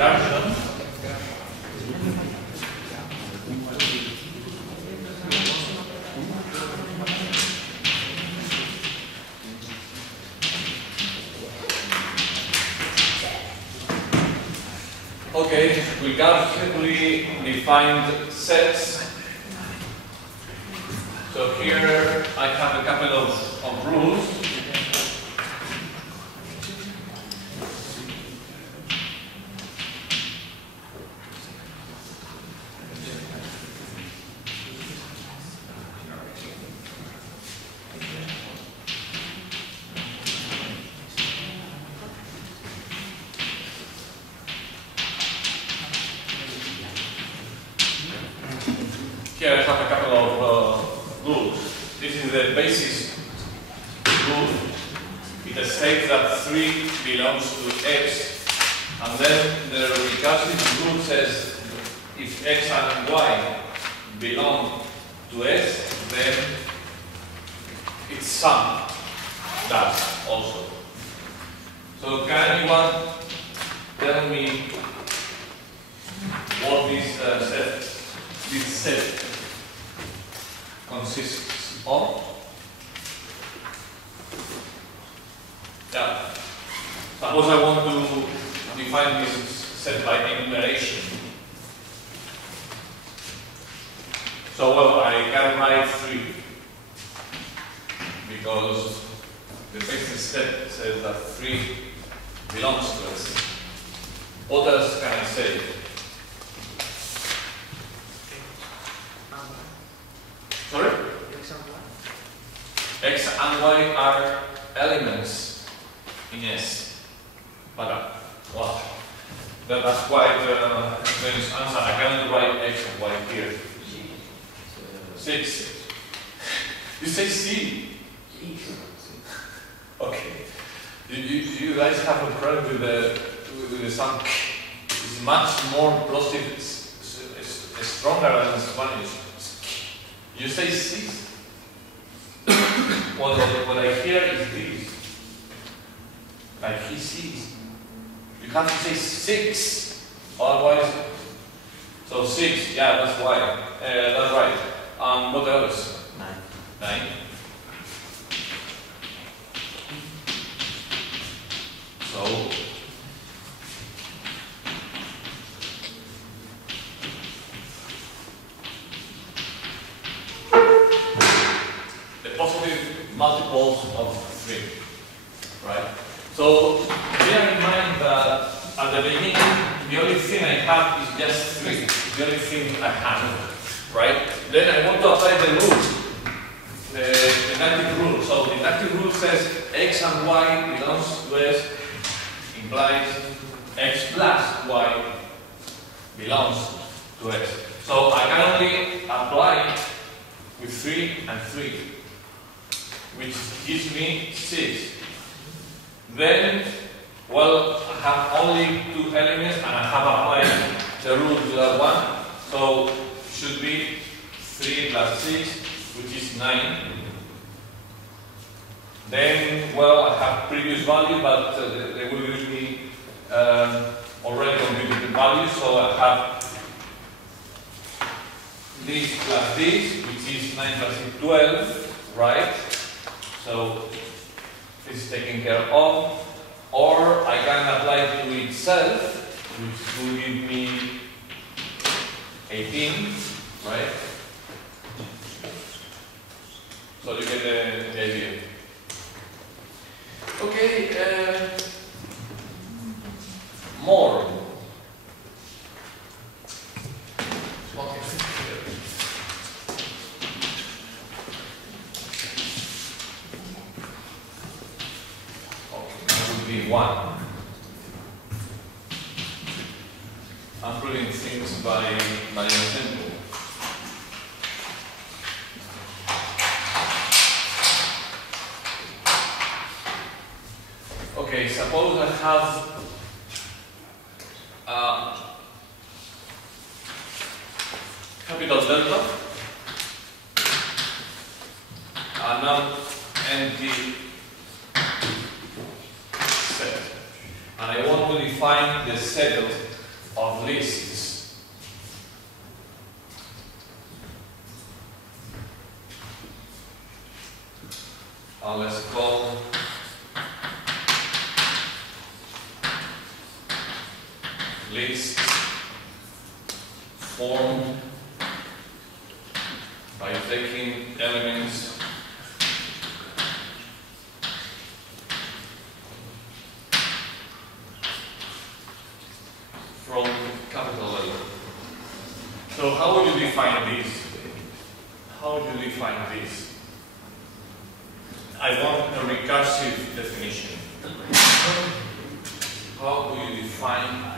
recursion. Okay, recursively defined sets. So here I have a couple of rules. Here I have a couple of rules. This is the basis rule. It states that 3 belongs to X, and then the recursive rule says if X and Y belong to S, then it's sum that also. So can anyone tell me what this set consists of? Yeah. Suppose I want to define this set by enumeration. So, well, I can write 3 because the basis set says that 3 belongs to us. What else can I say? Sorry? X and Y are elements in S. But, well, that's quite a strange answer. I cannot write X and Y here. 6. You say C. Okay. You guys have a problem with the sound. It's much more plosive, it's stronger than in Spanish. You say 6. What I hear is this. Like he sees. You have to say 6. Otherwise, so 6. Yeah, that's why. That's right. What else? 9. So the positive multiples of 3, right? So bear in mind that at the beginning the only thing I have is just 3. The only thing I have, right? Then I want to apply the rule, the inductive rule. So the inductive rule says X and Y belongs to S, implies X plus Y belongs to X. So I can only apply with 3 and 3, which gives me 6. Then, well, I have only 2 elements and I have applied the rule to that one. So it should be 3 plus 6, which is 9. Then, well, I have previous value, but they will give me already computed value. So I have this plus this, which is 9 plus 6, 12, right? So this is taken care of. Or I can apply it to itself, which will give me 18, right? So you get the idea. Okay, more. Okay. That would be 1. I'm putting things by example. Okay, suppose I have capital delta and now empty set. And I want to define the set of lists. Let's call lists formed by taking elements from capital letter. So how would you define this? How would you define this? I want a recursive definition. How do you define?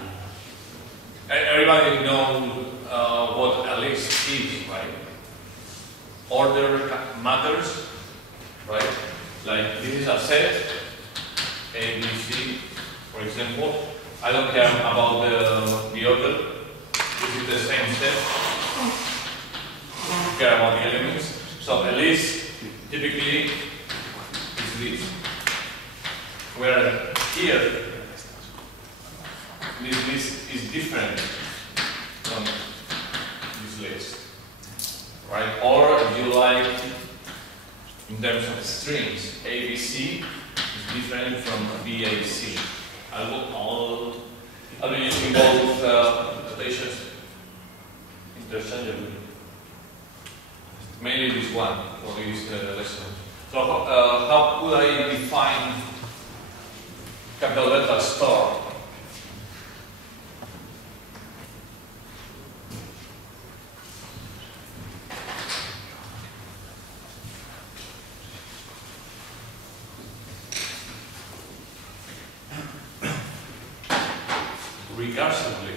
Everybody knows what a list is, right? Order matters, right? Like this is a set, A, B, C, for example. I don't care about the order. This is the same set. I care about the elements. So a list typically is this. Where here, this list is different from this list, right? Or if you like, in terms of strings, ABC is different from BAC. I'll be using both notations interchangeably. Mainly this one for this lesson. So how could I define capital letter store? Recursively.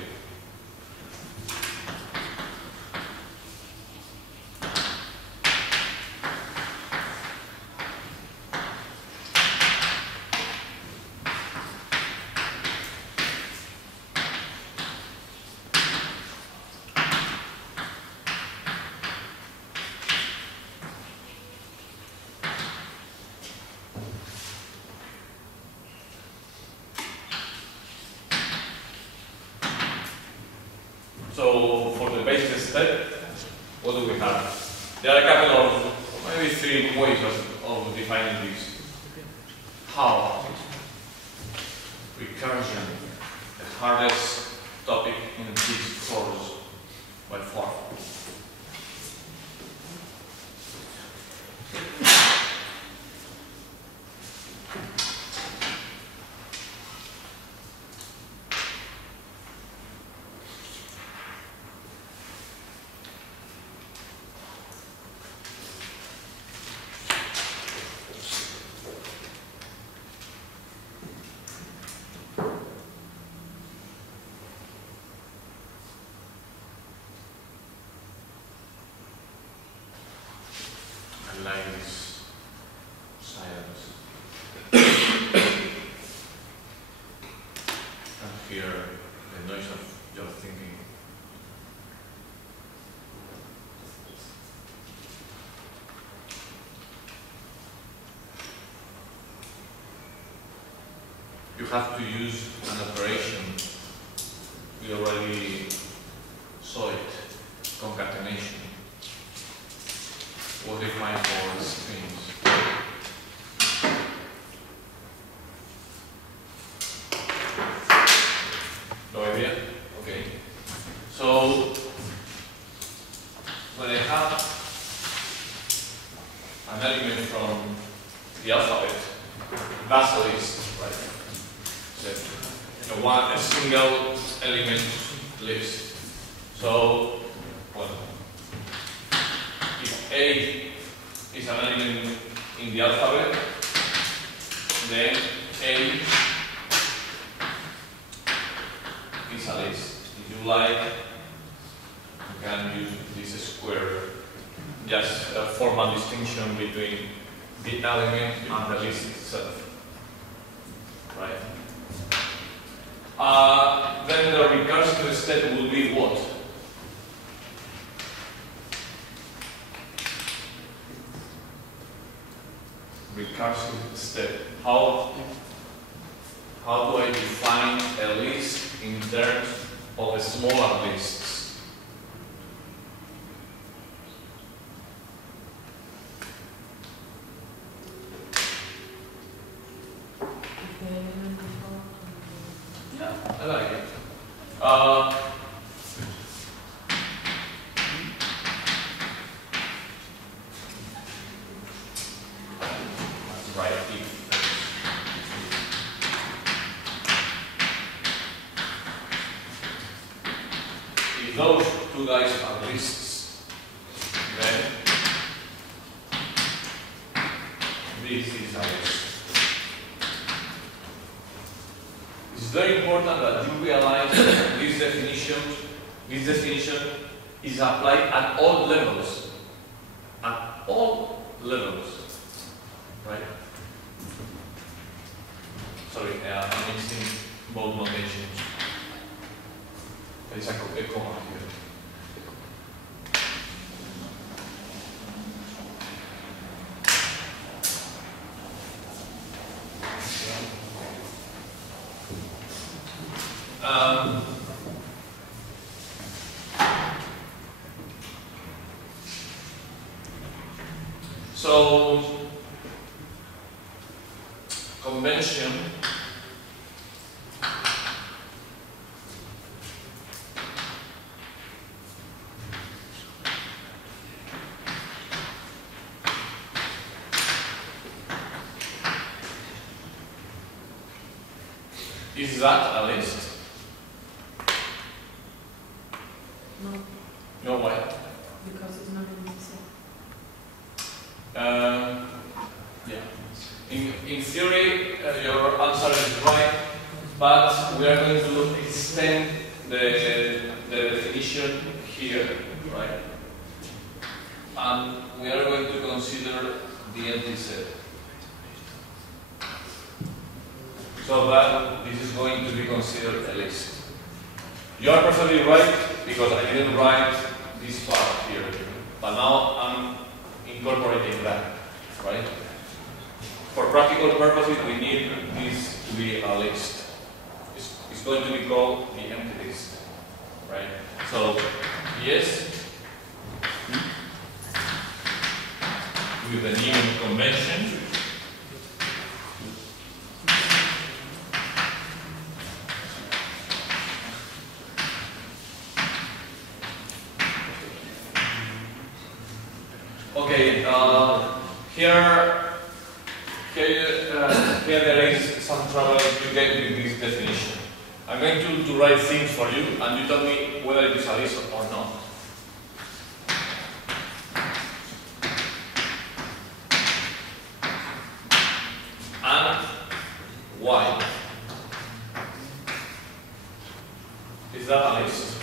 So for the basic step, what do we have? There are a couple of, maybe three ways of defining this. How? Recursion, the hardest topic in this course by far. Like this silence. And hear the noise of your thinking. You have to use an operation. We already saw it, concatenation. What they find for strings. No idea? Okay. So when I have an element from the alphabet, that's a list, right? So, a single element list. So, well, if A is an element in the alphabet, then A is a list. If you like, you can use this square, just a formal distinction between the element and the list itself. Right? Then the recursive step will be what? Recursive step. How do I define a list in terms of the smaller lists. Yeah, I like it. Let's write if. If those two guys are lists, then this is a list. It's very important that you realize that this definition is applied at all levels. At all levels. Right? Sorry, I'm mixing both notations. There is a comma here. So, convention is that a list? No. No, why? Because it's not an answer. Yeah. In theory, your answer is right, but we are going to extend the definition here, right? And we are going to consider the empty set. So that this is going to be considered a list. You are perfectly right, because I didn't write this part here, but now I'm incorporating that, right? For practical purposes, we need this to be a list. It's going to be called the empty list, right? So, yes, with the new convention, okay, here there is some trouble to get with this definition. I'm going to write things for you, and you tell me whether it is a list or not. And why? Is that a list?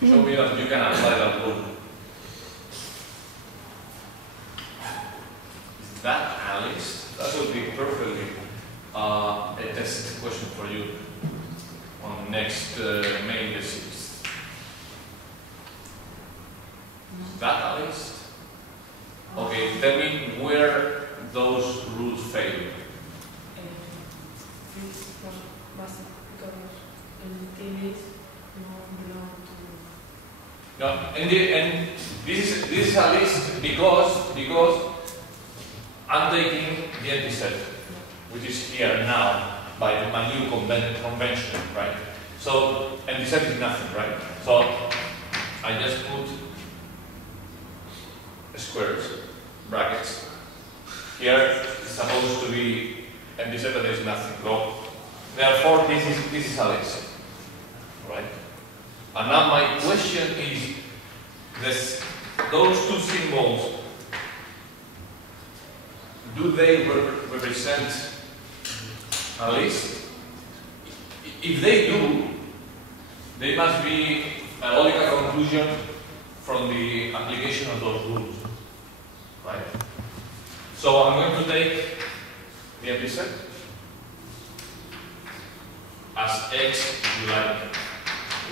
Show me that you can apply that rule. Is that a list? That would be perfectly a test question for you on next May the 6th. Is that a list? Okay, tell me where those rules fail. No, and this is a list because I'm taking the empty set, which is here now by my new convention, right? So empty set is nothing, right? So I just put squares, brackets. Here it's supposed to be empty set, but there is nothing. So therefore, this is a list, right? And now my question is, those two symbols, do they represent a list? If they do, they must be a logical conclusion from the application of those rules, right? So I'm going to take the empty set as X, if you like.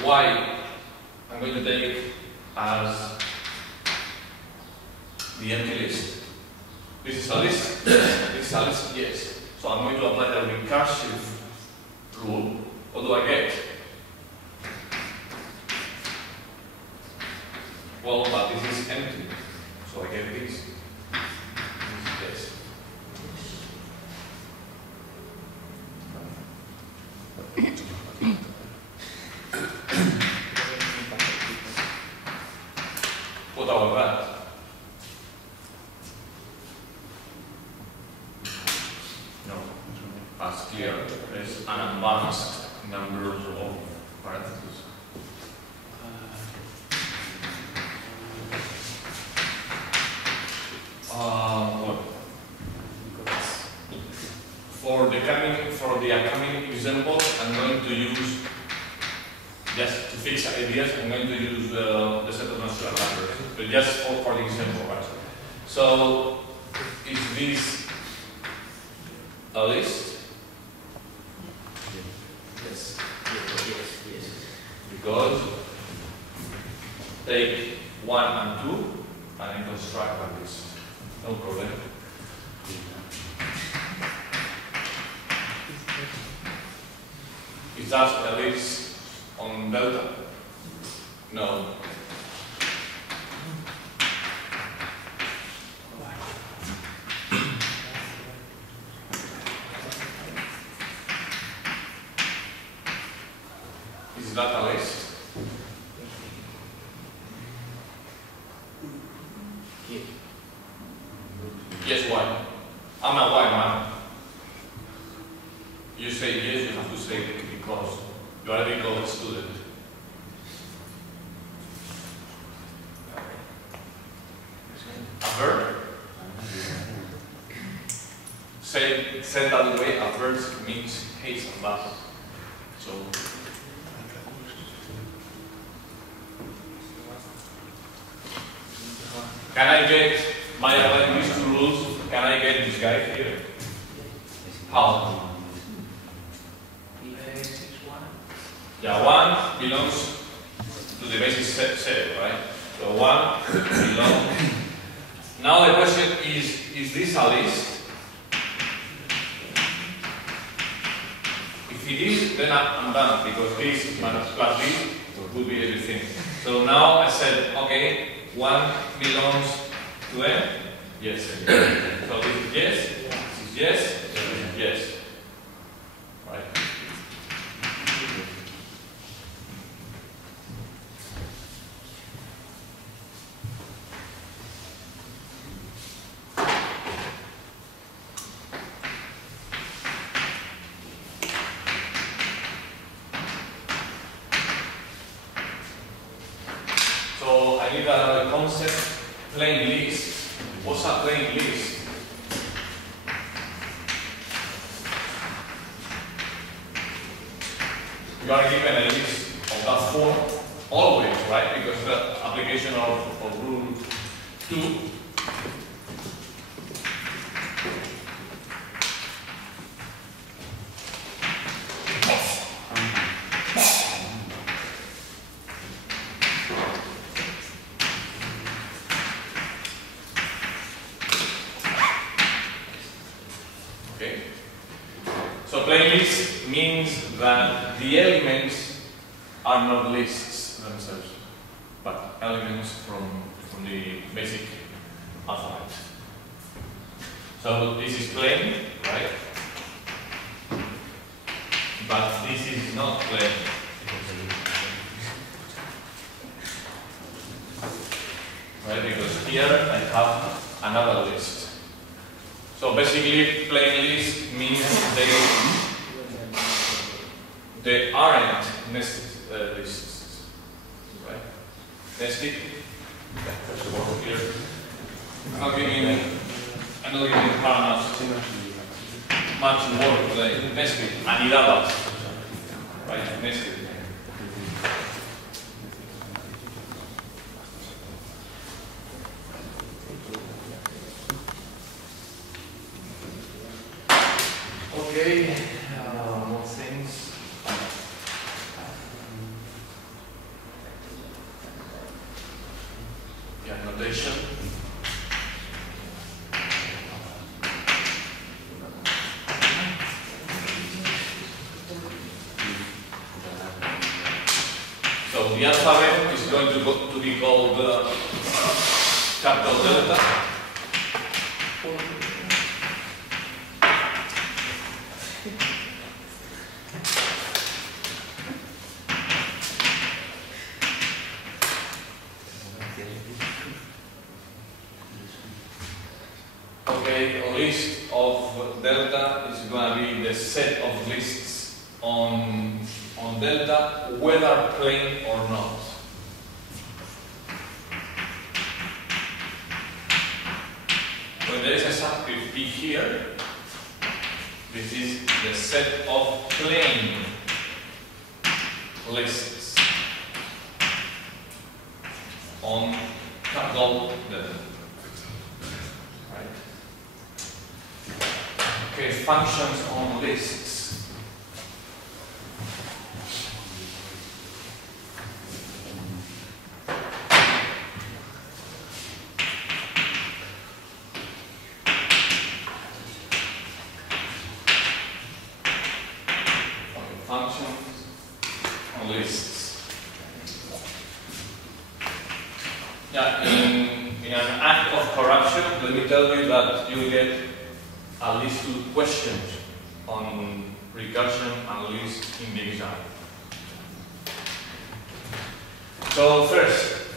Y, I'm going to take as the empty list. This is a list. This is a list, yes. So I'm going to apply the recursive rule. What do I get? What about that? No, as clear as an advanced number of parentheses. What? For the upcoming examples, I'm going to use, just to fix ideas, I'm going to use the set of natural numbers, but just for the example, right? So, is this a list? Yes. Because take 1 and 2 and then construct a list. No problem. Is that a list on delta? No. Is that a list? Yes, why? I'm a why man. You say yes, you have to say because you are a legal student. A verb? Said that way, a verb means haste and that. So can I get my applying these two rules? Can I get this guy here? How? Yeah, 1 belongs to the basis set, right? So 1 belongs. Now the question is this a list? If it is, then I'm done, because this plus this would be everything. So now I said, okay, 1 belongs to M? Yes. So this is yes, this is yes, this is yes. Right? So I need a concept, plain list. What's a plain list? You are given a list of that form always, right? Because the application of rule 2. Okay. So plain list means that the elements are not lists themselves, but elements from the basic alphabet. So this is plain, right? But this is not plain. Right? Because here I have another list. So basically, plain list means they aren't nested lists, right? Nested. First of all, here I'm not giving much work today. Nested, anidadas, right? Nested. Okay, more things. Yeah, notation. So the alphabet is going to be called capital delta. set of lists on delta, whether plain or not. When there is a subscript P here, this is the set of plain lists on capital delta. Right? Okay, functions on lists. You get at least 2 questions on recursion and list in the exam. So first,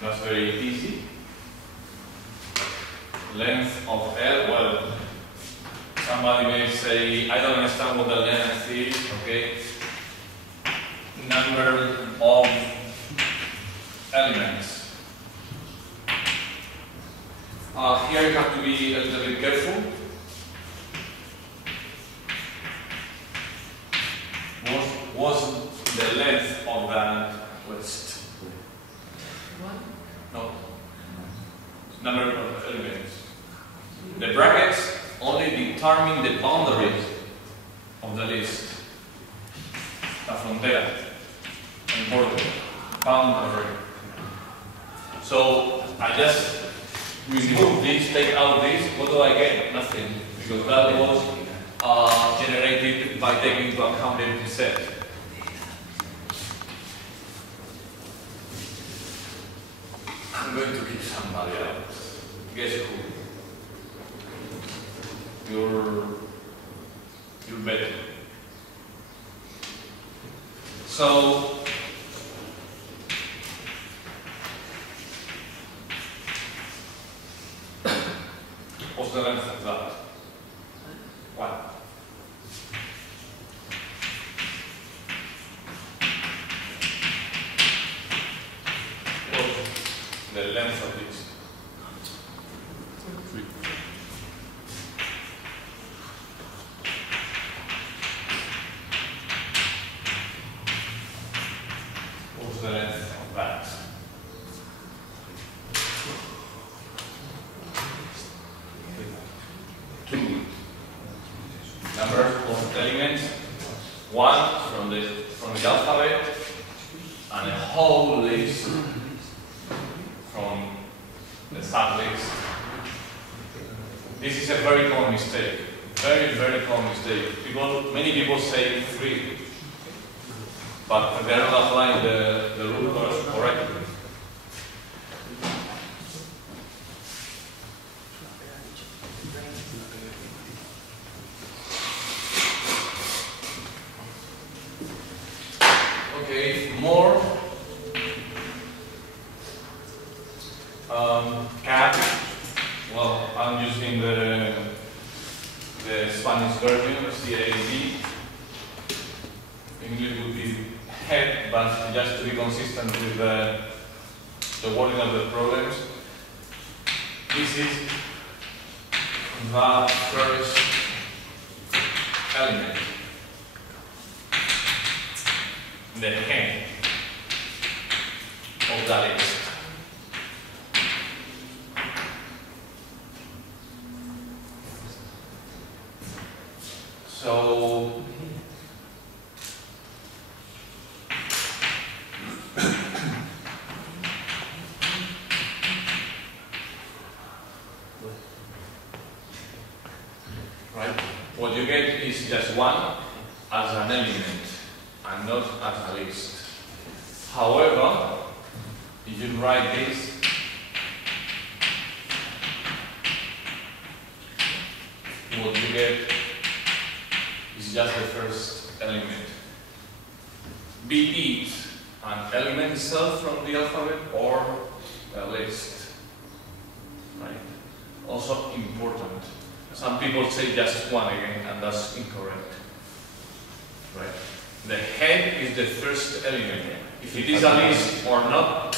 that's very easy. Length of L, well, somebody may say, I don't understand what the length is, okay? Number of elements. Here you have to be a little bit careful. Was the length of that list? One? No. Number of elements. The brackets only determine the boundaries of the list. La frontera. Important. Boundary. So I just remove this, take out this. What do I get? Nothing. Because that was generated by taking into account the empty set. I'm going to kick somebody out. Guess who? You're better. So what's the length of that? 1. What's the length of this? 3. What's the length of that? 2. Number of elements, 1 from the alphabet, and a whole list from the sublist. This is a very common mistake. Very, very common mistake. Many people say 3, but they are not applying the rule correctly. Okay, more CAD. Well, I'm using the Spanish version, CAD. English would be head, but just to be consistent with the wording of the problems. This is the first element. The head of the list. So right, what you get is just 1 as an element and not as a list. However, if you write this, what you get is just the first element. Be it an element itself from the alphabet or a list, right? Also important. Some people say just one again, and that's incorrect, right? The head is the first element. If it is a list or not,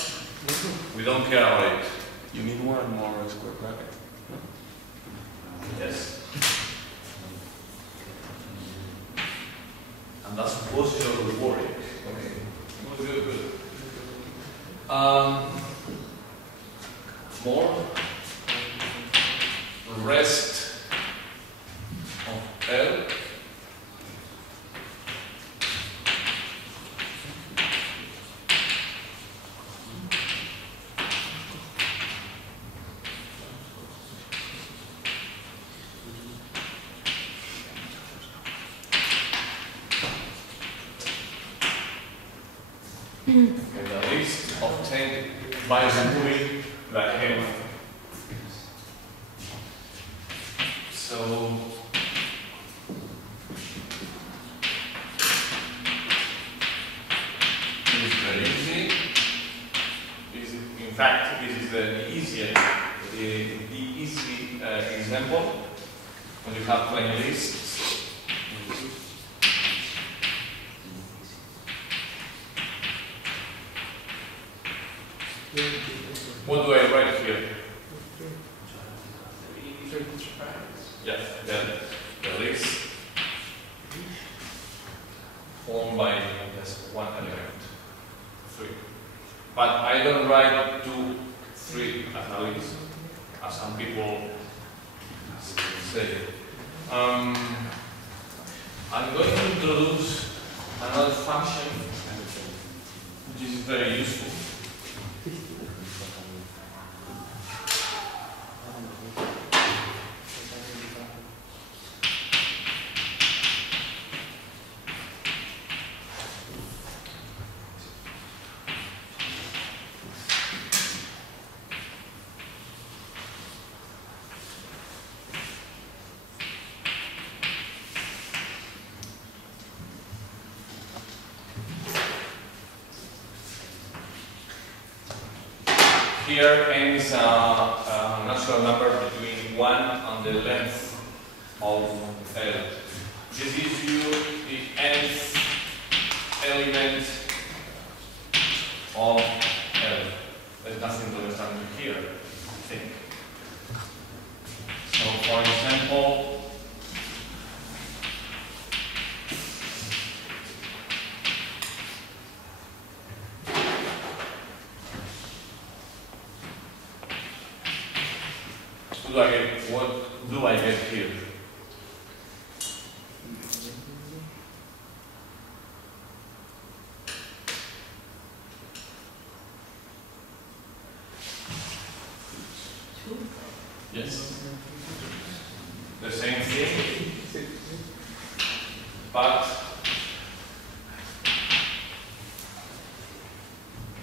we don't care about it. You need one more square bracket. No? Yes. And that's was your worry. Okay. Good, good. More. Rest of L. The list obtained by removing the head. So it is very easy. In fact, this is the easiest, the easy example when you have plain lists. What do I write here? Yes, the list formed by just one element, 3. But I don't write 2, 3 as a list, as some people say. I'm going to introduce another function which is very useful. Here n is a natural number between 1 and the length of L. This gives you the nth element of L. There's nothing to understand here, I think. So for example, what do I get here? Yes. The same thing, but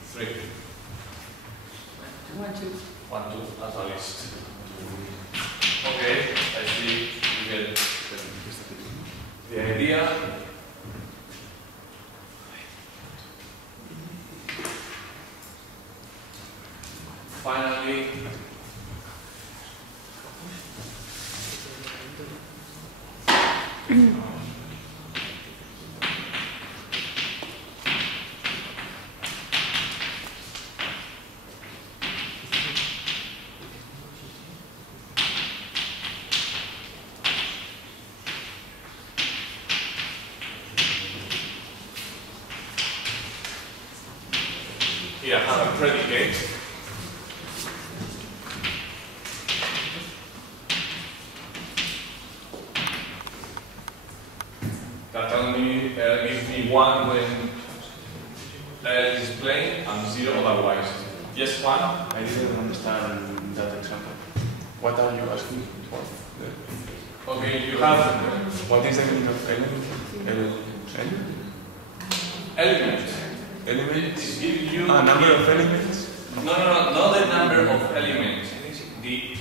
3. 1, 2. 1, 2 as a list. Okay, I see you get the idea. Finally, here I have a predicate. That only gives me 1 when L is plain and 0 otherwise. Yes, 1? I didn't understand that example. What are you asking for? Okay, you have What is the meaning of element? element. Element? It gives you number of elements? No, not the number of elements. The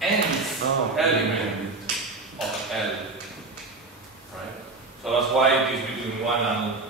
nth element of L. Right? So that's why it is between 1 and